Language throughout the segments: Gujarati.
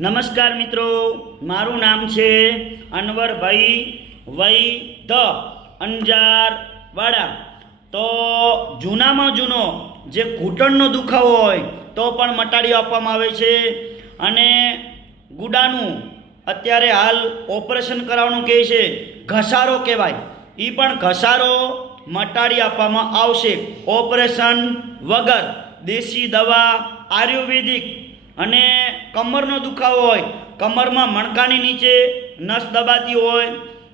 નમસ્કાર મિત્રો, મારું નામ છે અનવરભાઈ વૈ ધ અંજાર વાડા તો જૂનામાં જૂનો જે ઘૂંટણનો દુખાવો હોય, તો પણ મટાડી આપવામાં આવે છે. અને ગુડાનું અત્યારે હાલ ઓપરેશન કરાવવાનું કહે છે, ઘસારો કહેવાય. એ પણ ઘસારો મટાડી આપવામાં આવશે. ઓપરેશન વગર દેશી દવા, આયુર્વેદિક અને કમરનો દુખાવો હોય, કમરમાં મણકાની નીચે નસ દબાતી હોય,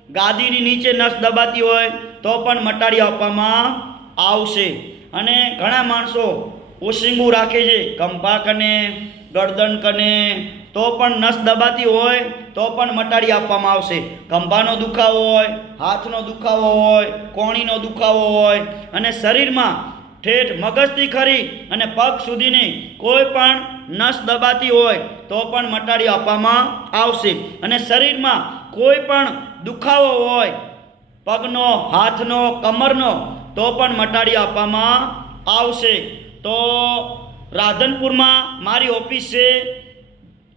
ગાદીની નીચે નસ દબાતી હોય, તો પણ મટાડી આપવામાં આવશે. અને ઘણા માણસો ઓશિંગું રાખે છે, કંભા કને, ગરદન કને, તો પણ નસ દબાતી હોય, તો પણ મટાડી આપવામાં આવશે. ખંભાનો દુખાવો હોય, હાથનો દુખાવો હોય, કોણીનો દુખાવો હોય, અને શરીરમાં ઠેઠ મગજથી ખરી અને પગ સુધીની કોઈ પણ નસ દબાતી હોય તો પણ મટાડી આપવામાં આવશે. અને શરીરમાં કોઈ પણ દુખાવો હોય, પગનો, હાથનો, કમરનો, તો પણ મટાડી આપવામાં આવશે. તો રાધનપુરમાં મારી ઓફિસ છે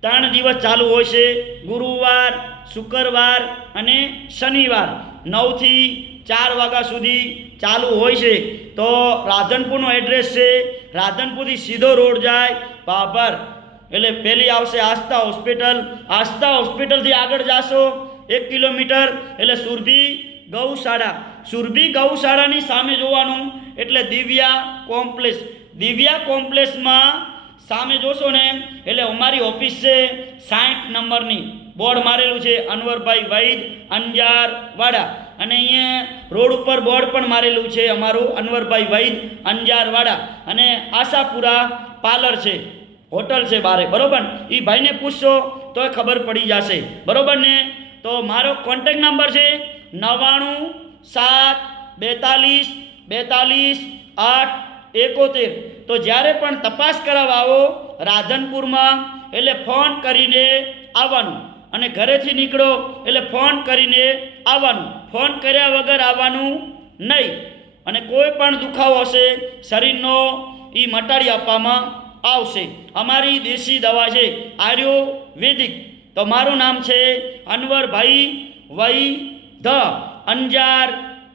ત્રણ દિવસ ચાલુ હોય છે. ગુરુવાર, શુક્રવાર અને શનિવાર. નવથી ચાર વાગ્યા સુધી ચાલુ હોય છે. તો રાધનપુરનો એડ્રેસ છે. રાધનપુરથી સીધો રોડ જાય બાબર. એટલે પહેલી આવશે આસ્થા હોસ્પિટલ. આસ્થા હોસ્પિટલથી આગળ જાશો એક કિલોમીટર. એટલે સુરભી ગૌશાળા. સુરભી ગૌશાળાની સામે જોવાનું એટલે દિવ્યા કોમ્પ્લેક્સ. દિવ્યા કોમ્પ્લેક્સમાં સામે જોશો ને એટલે અમારી ઓફિસ છે સાઠ નંબરની. બોર્ડ મારેલું છે અનવરભાઈ વૈદ અંજાર વાડા અને અહીંયા રોડ ઉપર બોર્ડ પણ મારેલું છે અમારું અનવરભાઈ વૈદ અંજાર વાડા અને આશાપુરા પાર્લર છે, હોટલ છે બારે, બરોબર? એ ભાઈને પૂછશો તો ખબર પડી જશે. બરોબર ને? તો મારો કોન્ટેક નંબર છે નવ્વાણું સાત બેતાલીસ બેતાલીસ આઠ એકોતેર. તો જ્યારે પણ તપાસ કરાવવા આવો, રાધનપુરમાં, એટલે ફોન કરીને આવવાનું. અને ઘરેથી નીકળો એટલે ફોન કરીને આવવાનું. ફોન કર્યા વગર આવવાનું નહીં. અને કોઈ પણ દુખાવો હશે, શરીરનો એ મટાડી આપવામાં આવશે. અમારી દેશી દવા છે, આયુર્વેદિક. તો મારું નામ છે અનવરભાઈ વૈ ધ અંજાર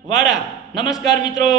વાડા નમસ્કાર મિત્રો.